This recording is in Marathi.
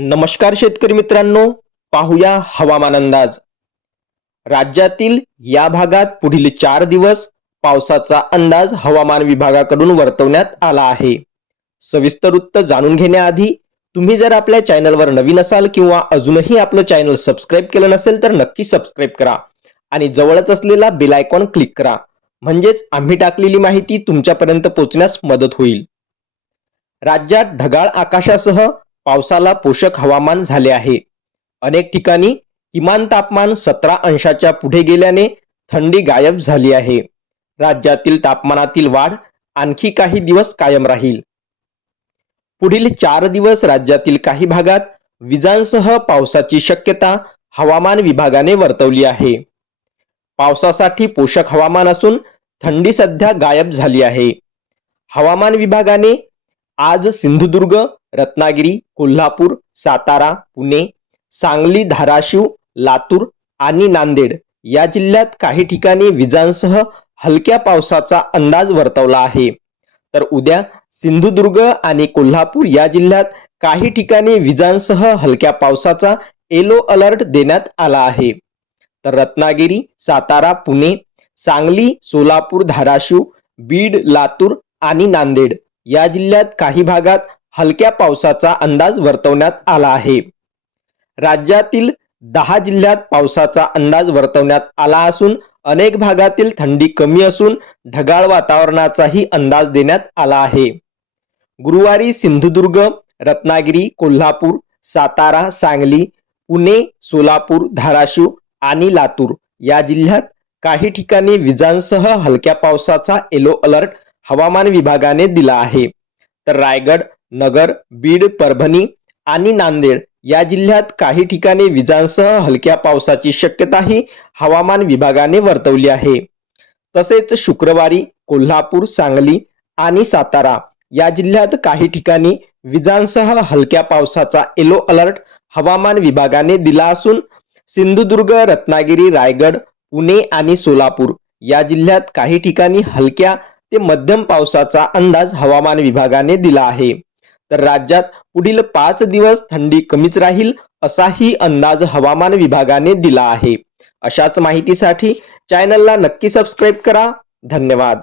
नमस्कार शेतकरी मित्रांनो पाहूया हवामान अंदाज. राज्यातील या भागात पुढील चार दिवस पावसाचा अंदाज हवामान विभागाकडून वर्तवण्यात आला आहे. सविस्तर वृत्त जाणून घेण्याआधी तुम्ही जर आपल्या चॅनलवर नवीन असाल किंवा अजूनही आपलं चॅनल सबस्क्राईब केलं नसेल तर नक्की सबस्क्राईब करा आणि जवळच असलेला बेल आयकॉन क्लिक करा. म्हणजेच आम्ही टाकलेली माहिती तुमच्यापर्यंत पोहोचण्यास मदत होईल. राज्यात ढगाळ आकाशासह पावसाला पोषक हवामान झाले आहे. अनेक ठिकाणी किमान तापमान सतरा अंशाच्या पुढे गेल्याने थंडी गायब झाली आहे. राज्यातील तापमानातील वाढ आणखी काही दिवस कायम राहील. पुढील चार दिवस राज्यातील काही भागात विजांसह पावसाची शक्यता हवामान विभागाने वर्तवली आहे. पावसासाठी पोषक हवामान असून थंडी सध्या गायब झाली आहे. हवामान विभागाने आज सिंधुदुर्ग रत्नागिरी कोल्हापूर सातारा पुणे सांगली धाराशिव लातूर आणि नांदेड या जिल्ह्यात काही ठिकाणी विजांसह हलक्या पावसाचा अंदाज वर्तवला आहे. तर उद्या सिंधुदुर्ग आणि कोल्हापूर या जिल्ह्यात काही ठिकाणी विजांसह हलक्या पावसाचा येलो अलर्ट देण्यात आला आहे. तर रत्नागिरी सातारा पुणे सांगली सोलापूर धाराशिव बीड लातूर आणि नांदेड या जिल्ह्यात काही भागात हलक्या पावसाचा अंदाज वर्तवण्यात आला आहे. राज्यातील दहा जिल्ह्यात पावसाचा अंदाज वर्तवण्यात आला असून अनेक भागातील थंडी कमी असून ढगाळ वातावरणाचाही अंदाज देण्यात आला आहे. गुरुवारी सिंधुदुर्ग रत्नागिरी कोल्हापूर सातारा सांगली पुणे सोलापूर धाराशिव आणि लातूर या जिल्ह्यात काही ठिकाणी विजांसह हलक्या पावसाचा येलो अलर्ट हवामान विभागाने दिला आहे. तर रायगड नगर बीड परभणी आणि नांदेड या जिल्ह्यात काही ठिकाणी विजांसह हलक्या पावसाची शक्यताही हवामान विभागाने वर्तवली आहे. तसेच शुक्रवारी कोल्हापूर सांगली आणि सातारा या जिल्ह्यात काही ठिकाणी विजांसह हलक्या पावसाचा येलो अलर्ट हवामान विभागाने दिला असून सिंधुदुर्ग रत्नागिरी रायगड पुणे आणि सोलापूर या जिल्ह्यात काही ठिकाणी हलक्या ते मध्यम पावसाचा अंदाज हवामान विभागाने दिला आहे. तर राज्यात पुढील पाच दिवस थंडी कमीच राहील असाही अंदाज हवामान विभागाने दिला आहे. अशाच माहितीसाठी चॅनलला नक्की सबस्क्राईब करा. धन्यवाद.